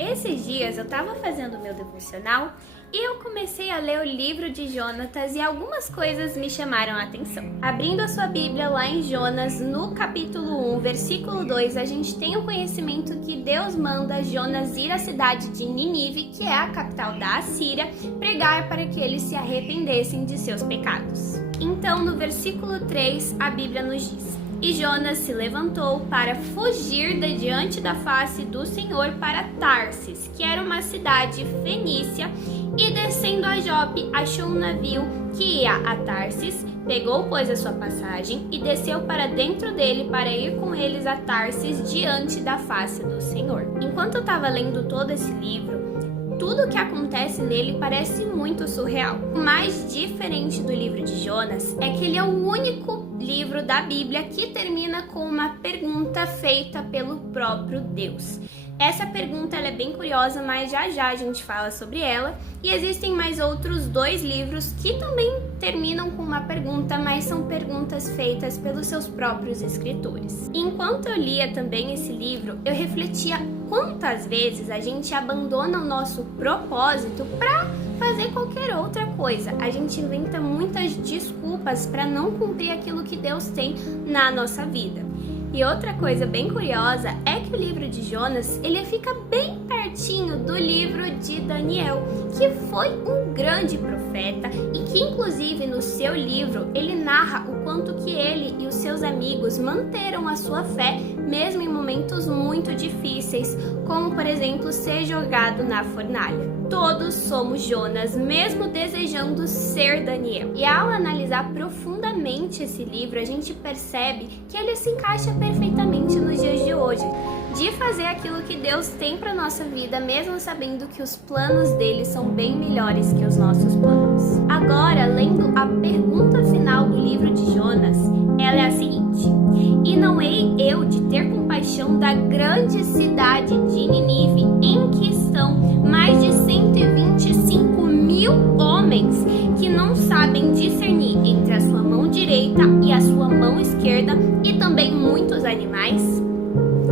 Esses dias eu estava fazendo o meu devocional e eu comecei a ler o livro de Jonatas e algumas coisas me chamaram a atenção. Abrindo a sua Bíblia lá em Jonas, no capítulo 1, versículo 2, a gente tem o conhecimento que Deus manda Jonas ir à cidade de Nínive, que é a capital da Assíria, pregar para que eles se arrependessem de seus pecados. Então, no versículo 3, a Bíblia nos diz: E Jonas se levantou para fugir de diante da face do Senhor para Tarsis, que era uma cidade fenícia, e descendo a Jope, achou um navio que ia a Tarsis, pegou, pois, a sua passagem e desceu para dentro dele para ir com eles a Tarsis diante da face do Senhor. Enquanto eu estava lendo todo esse livro, tudo o que acontece nele parece muito surreal. O mais diferente do livro de Jonas é que ele é o único livro da Bíblia que termina com uma pergunta feita pelo próprio Deus. Essa pergunta ela é bem curiosa, mas já a gente fala sobre ela. E existem mais outros 2 livros que também terminam com uma pergunta, mas são perguntas feitas pelos seus próprios escritores. Enquanto eu lia também esse livro, eu refletia quantas vezes a gente abandona o nosso propósito para fazer qualquer outra coisa. A gente inventa muitas desculpas para não cumprir aquilo que Deus tem na nossa vida. E outra coisa bem curiosa é que o livro de Jonas, ele fica bem pertinho do livro de Daniel, que foi um grande profeta e que inclusive no seu livro ele narra o quanto que ele e os seus amigos manteram a sua fé mesmo em momentos muito difíceis, como por exemplo ser jogado na fornalha. Todos somos Jonas, mesmo desejando ser Daniel. E ao analisar profundamente esse livro, a gente percebe que ele se encaixa perfeitamente nos dias de hoje, de fazer aquilo que Deus tem para nossa vida, mesmo sabendo que os planos dele são bem melhores que os nossos planos. Agora, lendo a pergunta final do livro de Jonas, ela é a seguinte: E não hei eu de ter compaixão da grande cidade de Nínive, em que estão mais de 125 mil homens que não sabem discernir entre a sua mão direita e a sua mão esquerda, e também muitos animais?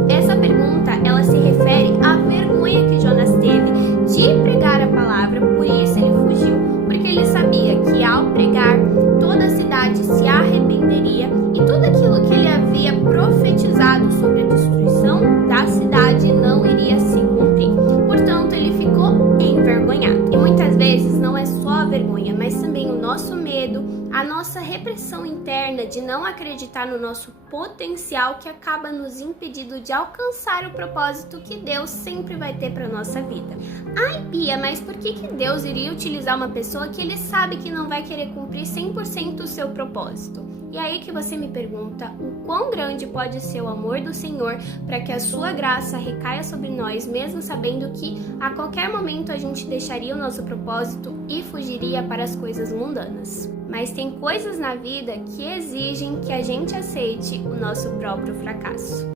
Essa pergunta, ela se refere à vergonha que Jonas teve de pregar a palavra, por isso ele fugiu, porque ele sabia que ao pregar, toda a cidade se arrependeria e tudo aquilo que ele havia profetizado sobre a destruição da cidade não iria se cumprir. Portanto, ele ficou envergonhado. E muitas vezes não é só a vergonha, mas também o nosso medo, a nossa repressão interna de não acreditar no nosso potencial que acaba nos impedindo de alcançar o propósito que Deus sempre vai ter para nossa vida. Ai, Pia, mas por que Deus iria utilizar uma pessoa que ele sabe que não vai querer cumprir 100% o seu propósito? E aí que você me pergunta o quão grande pode ser o amor do Senhor para que a sua graça recaia sobre nós, mesmo sabendo que a qualquer momento a gente deixaria o nosso propósito e fugiria para as coisas mundanas. Mas tem coisas na vida que exigem que a gente aceite o nosso próprio fracasso.